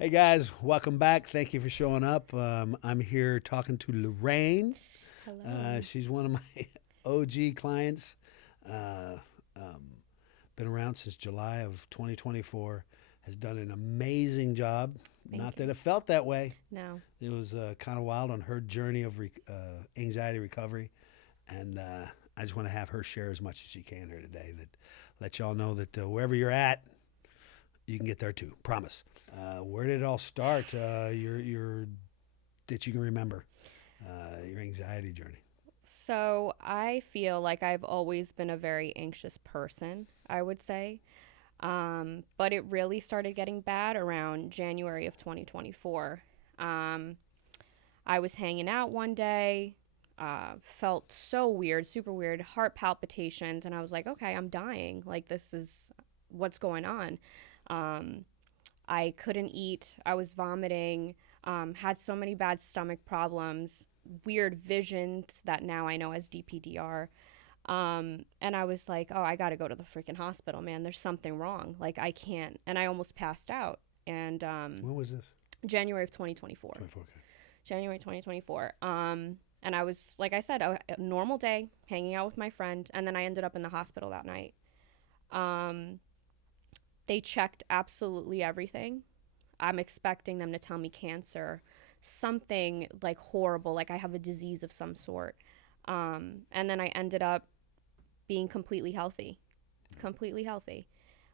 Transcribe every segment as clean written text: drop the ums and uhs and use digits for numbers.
Hey guys, welcome back. Thank you for showing up. I'm here talking to Loraine. Hello. She's one of my OG clients. Uh, um, been around since July of 2024. Has done an amazing job. Thank Not you. that it felt that way. No. It was kind of wild on her journey of anxiety recovery, and I just want to have her share as much as she can here today. That let y'all know that wherever you're at, you can get there too. Promise. Where did it all start? Your that you can remember your anxiety journey. So I feel like I've always been a very anxious person, I would say. But it really started getting bad around January of 2024. Um, I was hanging out one day, felt so weird, super weird, heart palpitations, and I was like, okay, I'm dying. Like, this is what's going on. Um, I couldn't eat. I was vomiting. Had so many bad stomach problems, weird visions that now I know as DPDR. And I was like, oh, I got to go to the freaking hospital, man. There's something wrong. Like, I can't. And I almost passed out. And When was this? January of 2024. 24. Okay. January 2024. And I was, like I said, a normal day, hanging out with my friend. And then I ended up in the hospital that night. Um, they checked absolutely everything. I'm expecting them to tell me cancer, something like horrible, like I have a disease of some sort. And then I ended up being completely healthy, completely healthy.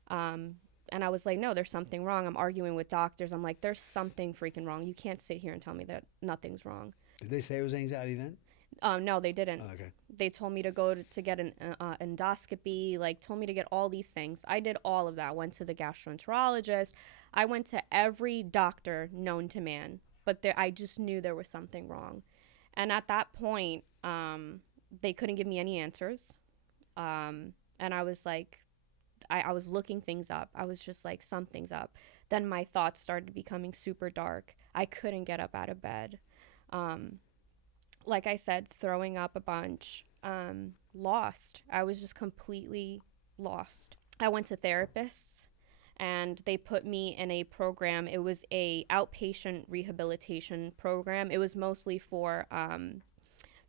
Um, and I was like, no, there's something wrong. I'm arguing with doctors. I'm like, there's something freaking wrong. You can't sit here and tell me that nothing's wrong. Did they say it was anxiety then? No, they didn't. Oh, okay. They told me to go to get an endoscopy, like told me to get all these things. I did all of that. Went to the gastroenterologist. I went to every doctor known to man, but I just knew there was something wrong. And at that point, they couldn't give me any answers. And I was like, I was looking things up. I was just like, something's up. Then my thoughts started becoming super dark. I couldn't get up out of bed. Um, like I said, throwing up a bunch. Lost. I was just completely lost. I went to therapists and they put me in a program. It was a outpatient rehabilitation program. It was mostly for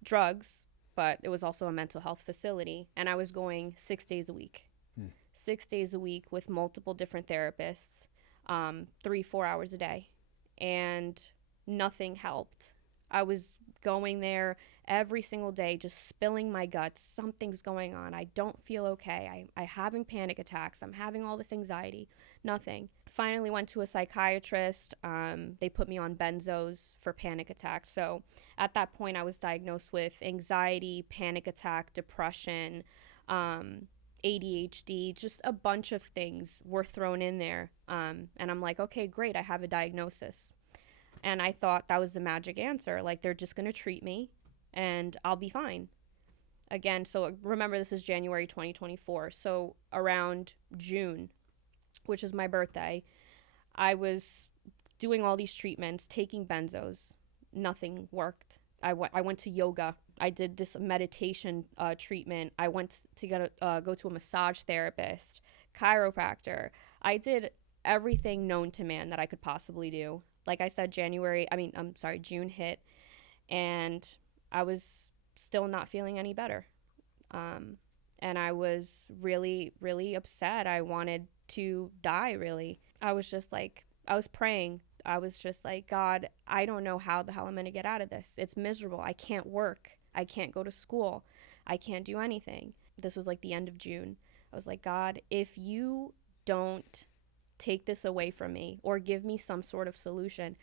drugs, but it was also a mental health facility. And I was going 6 days a week. Hmm. 6 days a week with multiple different therapists, 3, 4 hours a day. And nothing helped. I was going there every single day, just spilling my guts. Something's going on. I don't feel okay. I'm having panic attacks. I'm having all this anxiety. Nothing. Finally went to a psychiatrist. They put me on benzos for panic attacks. So at that point, I was diagnosed with anxiety, panic attack, depression, ADHD, just a bunch of things were thrown in there. And I'm like, okay, great. I have a diagnosis. And I thought that was the magic answer. Like, they're just going to treat me and I'll be fine. Again, so remember, this is January 2024. So around June, which is my birthday, I was doing all these treatments, taking benzos. Nothing worked. I went to yoga. I did this meditation treatment. I went to go to a massage therapist, chiropractor. I did everything known to man that I could possibly do. Like I said, June hit, and I was still not feeling any better. Um, and I was really, really upset. I wanted to die, really. I was praying. I was just like, God, I don't know how the hell I'm going to get out of this. It's miserable. I can't work. I can't go to school. I can't do anything. This was like the end of June. I was like, God, if you don't take this away from me or give me some sort of solution,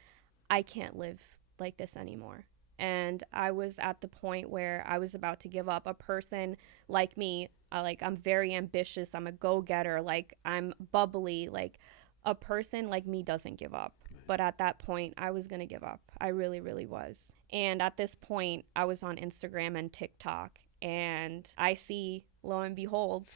I can't live like this anymore. And I was at the point where I was about to give up. A person like me, I'm very ambitious. I'm a go-getter. Like, I'm bubbly. Like, a person like me doesn't give up. But at that point, I was going to give up. I really, really was. And at this point, I was on Instagram and TikTok, and I see, lo and behold,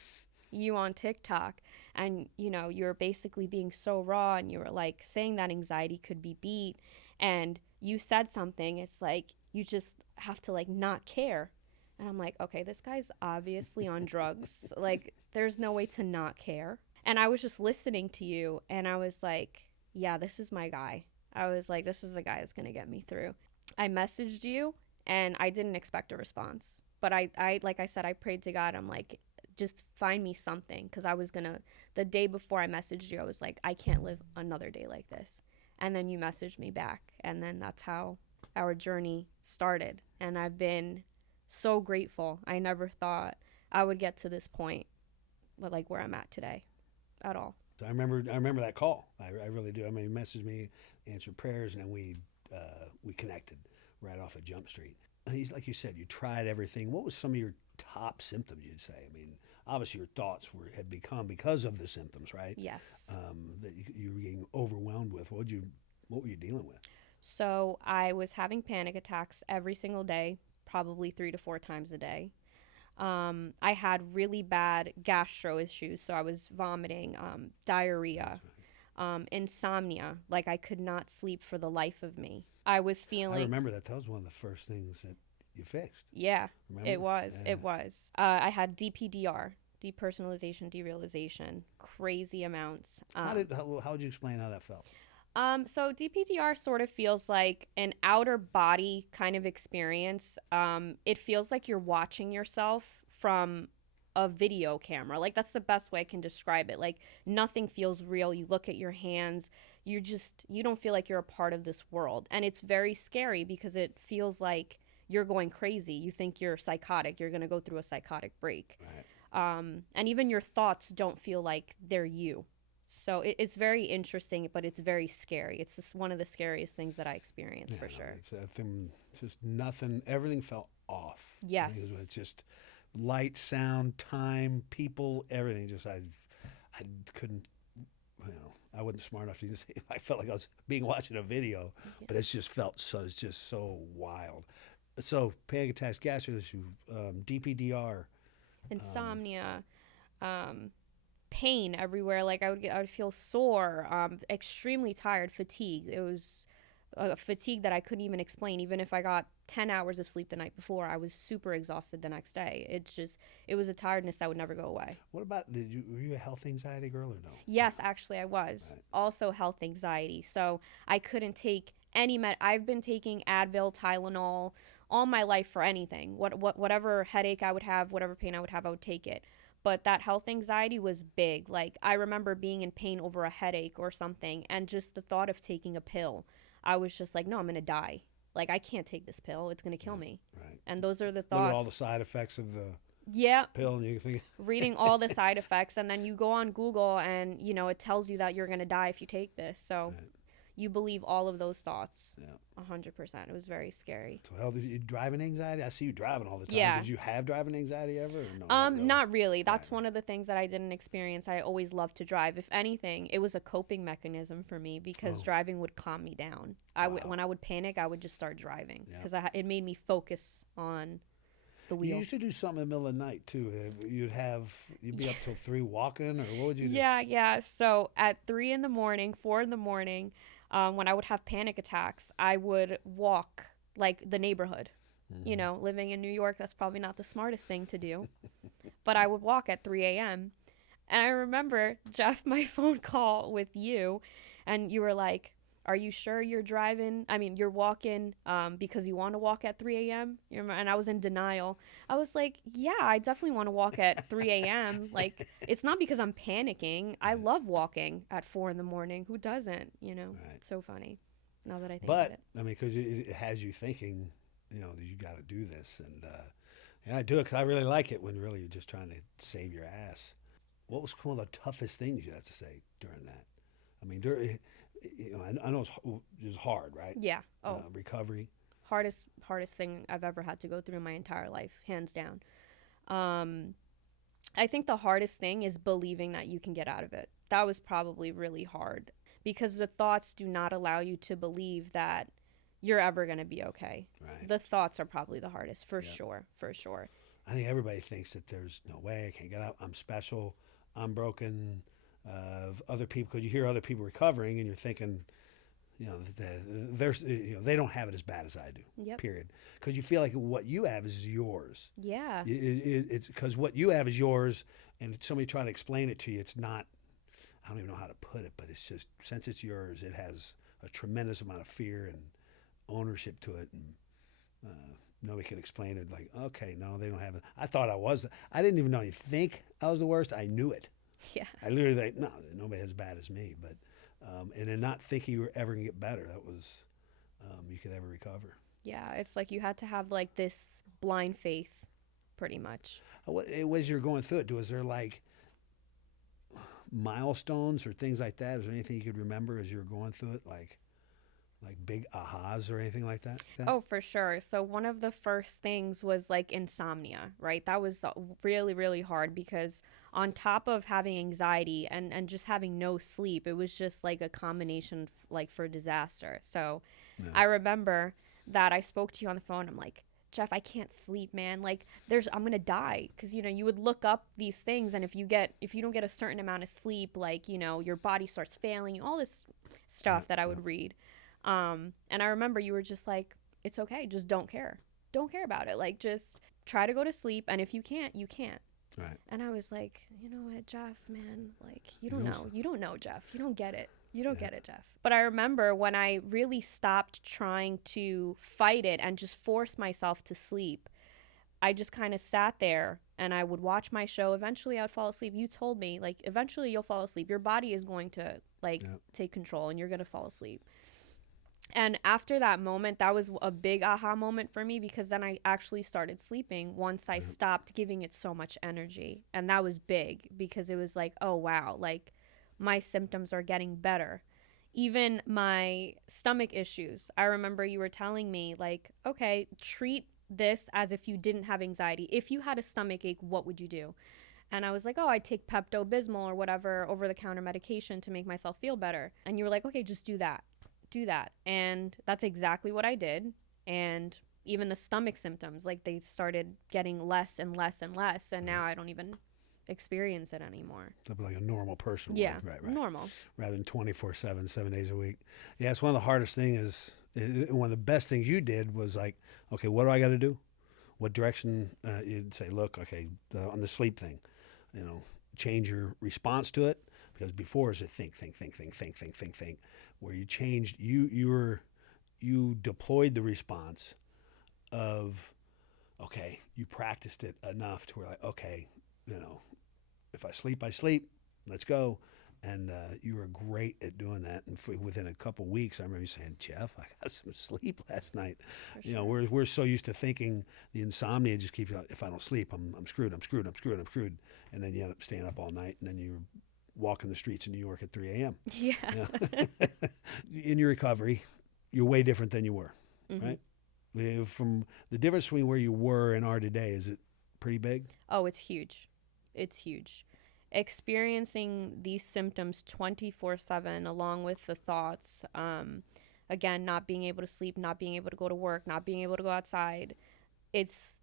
you on TikTok, and you're basically being so raw, and you were like saying that anxiety could be beat, and you said something. It's like you just have to like not care. And I'm like, okay, this guy's obviously on drugs. Like, there's no way to not care. And I was just listening to you, and I was like, yeah, this is my guy. I was like, this is the guy that's going to get me through. I messaged you and I didn't expect a response. But I like I said, I prayed to God. I'm like, just find me something. Because I was going to, the day before I messaged you, I was like, I can't live another day like this. And then you messaged me back. And then that's how our journey started. And I've been so grateful. I never thought I would get to this point, but like where I'm at today at all. So I remember that call. I really do. I mean, he messaged me, answered prayers, and then we connected right off of Jump Street. And he's like you said, you tried everything. What was some of your top symptoms? You'd say. I mean, obviously your thoughts had become because of the symptoms, right? Yes. That you were getting overwhelmed with. What were you dealing with? So I was having panic attacks every single day, probably 3 to 4 times a day. I had really bad gastro issues, so I was vomiting, diarrhea, insomnia, like I could not sleep for the life of me. I was feeling. I remember that. That was one of the first things that you fixed. Yeah, Remember? it was. Yeah. It was. I had DPDR, depersonalization, derealization, crazy amounts. How would you explain how that felt? So DPDR sort of feels like an outer body kind of experience. It feels like you're watching yourself from a video camera. Like that's the best way I can describe it. Like nothing feels real. You look at your hands, you don't feel like you're a part of this world. And it's very scary because it feels like you're going crazy. You think you're psychotic. You're going to go through a psychotic break. Right. And even your thoughts don't feel like they're you. So it's very interesting, but it's very scary. It's just one of the scariest things that I experienced for sure. It's that thing, just nothing, everything felt off. Yes. It's just light, sound, time, people, everything. Just I couldn't, I wasn't smart enough to see. I felt like I was watching a video, but it's just so wild. So panic attacks, gastro issue, DPDR, Insomnia, pain everywhere. Like I would feel sore, extremely tired, fatigue. It was a fatigue that I couldn't even explain. Even if I got 10 hours of sleep the night before, I was super exhausted the next day. It was a tiredness that would never go away. What about, were you a health anxiety girl or no? Yes, actually I was. Right. Also health anxiety. So I couldn't take any I've been taking Advil, Tylenol all my life for anything. Whatever headache I would have, whatever pain I would take it. But that health anxiety was big. Like I remember being in pain over a headache or something, and just the thought of taking a pill, I was just like, no, I'm going to die. Like I can't take this pill. It's going to kill me. Right. And those are the thoughts. Look at all the side effects of the pill, and you think reading all the side effects, and then you go on Google and it tells you that you're going to die if you take this. So right. You believe all of those thoughts. Yeah. 100%. It was very scary. So, did you driving anxiety? I see you driving all the time. Yeah. Did you have driving anxiety ever? Or no, not really. That's Right. one of the things that I didn't experience. I always loved to drive. If anything, it was a coping mechanism for me because driving would calm me down. When I would panic, I would just start driving because it made me focus on the wheel. You used to do something in the middle of the night too. You'd be up till 3 walking, or what would you do? Yeah. So at 3 in the morning, 4 in the morning, when I would have panic attacks, I would walk like the neighborhood. Mm-hmm. Living in New York, that's probably not the smartest thing to do. But I would walk at 3 a.m. And I remember, Jeff, my phone call with you, and you were like, are you sure you're you're walking because you want to walk at 3 a.m.? And I was in denial. I was like, yeah, I definitely want to walk at 3 a.m. Like, it's not because I'm panicking. I love walking at 4 in the morning. Who doesn't? Right. It's so funny now that I think about it. But, because it has you thinking, that you got to do this. And I do it because I really like it when really you're just trying to save your ass. What was one of the toughest things you had to say during that? I mean, I know it's hard, right? Yeah. Recovery. Hardest thing I've ever had to go through in my entire life, hands down. I think the hardest thing is believing that you can get out of it. That was probably really hard because the thoughts do not allow you to believe that you're ever going to be okay. Right. The thoughts are probably the hardest, for sure. I think everybody thinks that there's no way I can't get out. I'm special. I'm broken. Other people, because you hear other people recovering, and you're thinking, they don't have it as bad as I do. Yep. Period. Because you feel like what you have is yours. Yeah. It's because what you have is yours, and somebody trying to explain it to you, it's not. I don't even know how to put it, but it's just, since it's yours, it has a tremendous amount of fear and ownership to it. And nobody can explain it. Like, okay, no, they don't have it. I thought I was. I didn't even know you think I was the worst. I knew it. Yeah. I literally like, no, nobody as bad as me. But and then not thinking you were ever gonna get better. That was you could ever recover. Yeah, it's like you had to have like this blind faith, pretty much. Was you're going through it? Was there like milestones or things like that? Is there anything you could remember as you were going through it, like big ahas or anything like that? Oh, for sure. So one of the first things was like insomnia, right? That was really, really hard because on top of having anxiety and just having no sleep, it was just like a combination like for disaster. So Yeah. I remember that I spoke to you on the phone. I'm like, Jeff, I can't sleep, man. Like I'm going to die. Cause you would look up these things. And if you don't get a certain amount of sleep, like, your body starts failing, all this stuff that I would read. And I remember you were just like, it's okay. Just don't care. Don't care about it. Like, just try to go to sleep. And if you can't, you can't. Right. And I was like, you know what, Jeff, man, like, you don't know. You don't know, Jeff. You don't get it. You don't get it, Jeff. But I remember when I really stopped trying to fight it and just force myself to sleep, I just kind of sat there and I would watch my show. Eventually I'd fall asleep. You told me, like, eventually you'll fall asleep. Your body is going to, like, take control and you're going to fall asleep. And after that moment, that was a big aha moment for me because then I actually started sleeping once I stopped giving it so much energy. And that was big because it was like, oh, wow, like my symptoms are getting better. Even my stomach issues, I remember you were telling me like, okay, treat this as if you didn't have anxiety. If you had a stomach ache, what would you do? And I was like, oh, I'd take Pepto-Bismol or whatever over-the-counter medication to make myself feel better. And you were like, okay, just do that. And that's exactly what I did. And even the stomach symptoms, like they started getting less and less and less. And now I don't even experience it anymore. It's like a normal person Yeah, would. Right. normal. Rather than 24/7, 7 days a week. Yeah, it's one of the hardest things. One of the best things you did was like, okay, what do I got to do? What direction? You'd say, look, okay, on the sleep thing, change your response to it. Because before it's a think, where you changed, you deployed the response of, okay, you practiced it enough to where like, okay, if I sleep, let's go. And you were great at doing that. And within a couple of weeks, I remember you saying, Jeff, I got some sleep last night. Sure. We're so used to thinking the insomnia just keeps, if I don't sleep, I'm screwed. And then you end up staying up all night. And then you're walking the streets in New York at 3 a.m. Yeah. In your recovery, you're way different than you were, right? From the difference between where you were and are today, is it pretty big? Oh, it's huge. It's huge. Experiencing these symptoms 24/7, along with the thoughts, again, not being able to sleep, not being able to go to work, not being able to go outside, it's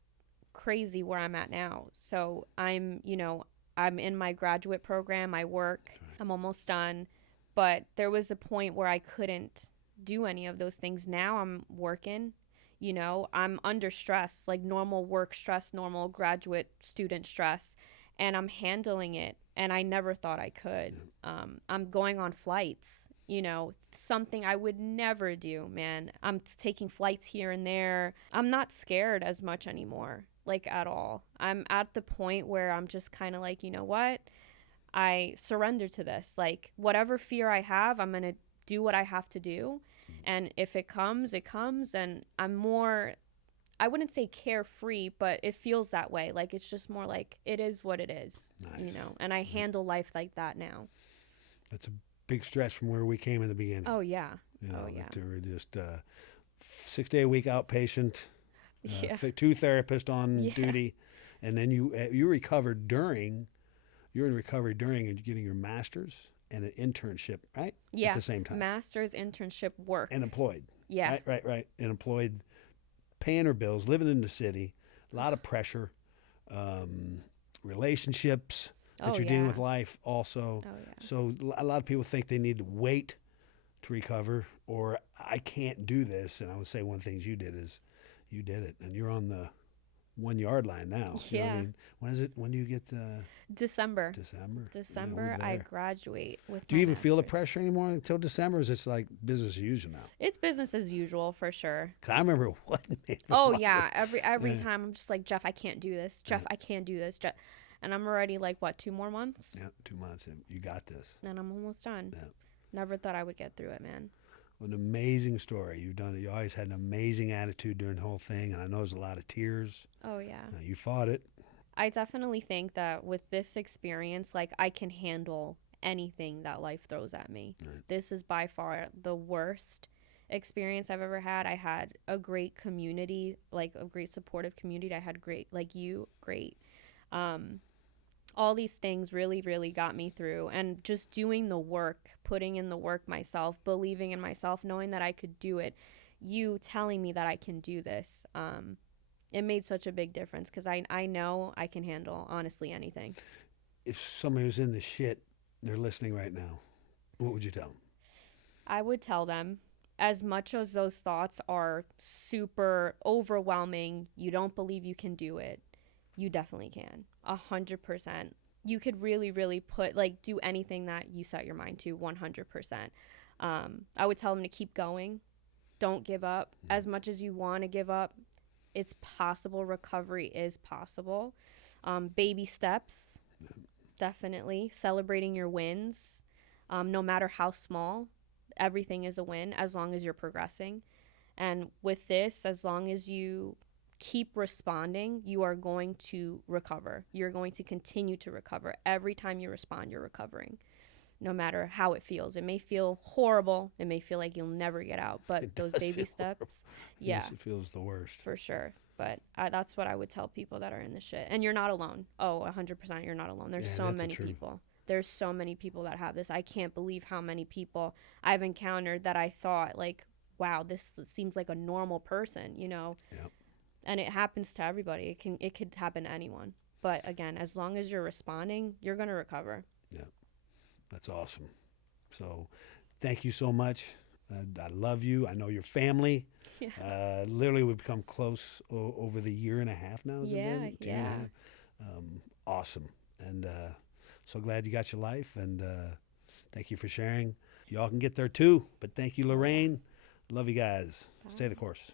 crazy where I'm at now. So I'm in my graduate program. I work. I'm almost done. But there was a point where I couldn't do any of those things. Now I'm working. I'm under stress, like normal work stress, normal graduate student stress, and I'm handling it. And I never thought I could. I'm going on flights, something I would never do, man. I'm taking flights here and there. I'm not scared as much anymore. Like at all. I'm at the point where I'm just kind of like, you know what? I surrender to this. Like whatever fear I have, I'm going to do what I have to do. And if it comes, it comes. And I'm more, I wouldn't say carefree, but it feels that way. Like it's just more like it is what it is, Nice. And I handle life like that now. That's a big stretch from where we came in the beginning. Oh, yeah. That we were just 6 day a week outpatient. Yeah. 2 therapists on duty, and then you recovered during. You're in recovery during and getting your master's and an internship, right? Yeah. At the same time. Master's, internship, work. And employed. Yeah. Right. And employed, paying her bills, living in the city, a lot of pressure, relationships that you're dealing with life also. Oh, yeah. So a lot of people think they need to wait to recover, or I can't do this. And I would say one of the things you did is you did it, and you're on the 1 yard line now. You know what I Yeah. mean? When is it? When do you get December. December? Yeah, December, we're I there. graduate with Do my you even feel the master's. pressure anymore until December? Or is it like business as usual now? It's business as usual for sure. 'Cause I remember what made me Oh want yeah, it. every Yeah. time I'm just like, Jeff, I can't do this. Jeff, I can't do this. Jeff, and I'm already like, what, 2 more months? Yeah, 2 months. And you got this. And I'm almost done. Yeah. Never thought I would get through it, man. An amazing story. You've done it. You always had an amazing attitude during the whole thing, and I know there's a lot of tears. Oh yeah. You fought it. I definitely think that with this experience, like I can handle anything that life throws at me. Right. This is by far the worst experience I've ever had. I had a great community, like a great supportive community. I had great, like you, great. All these things really, really got me through. And just doing the work, putting in the work myself, believing in myself, knowing that I could do it, you telling me that I can do this, it made such a big difference because I know I can handle, honestly, anything. If somebody was in the shit, they're listening right now, what would you tell them? I would tell them, as much as those thoughts are super overwhelming, you don't believe you can do it, you definitely can. 100%. You could really, really do anything that you set your mind to, 100%. I would tell them to keep going. Don't give up. As much as you want to give up, it's possible. Recovery is possible. Baby steps, definitely. Celebrating your wins, no matter how small. Everything is a win as long as you're progressing. And with this, as long as you keep responding, you are going to recover. You're going to continue to recover. Every time you respond, you're recovering, no matter how it feels. It may feel horrible. It may feel like you'll never get out, but those baby steps, yeah, Yes, it feels the worst. for sure. But that's what I would tell people that are in this shit. And you're not alone. Oh, 100% you're not alone. There's Yeah, so that's the many truth. people. There's so many people that have this. I can't believe how many people I've encountered that I thought, like, wow, this seems like a normal person, you know? Yep. And it happens to everybody. It could happen to anyone. But again, as long as you're responding, you're going to recover. Yeah, that's awesome. So thank you so much. I love you. I know your family. Yeah. Literally, we've become close over the year and a half now. Has it Yeah, been? 2 and a yeah. half. Awesome. And so glad you got your life. And thank you for sharing. Y'all can get there too. But thank you, Loraine. Love you guys. Stay the course.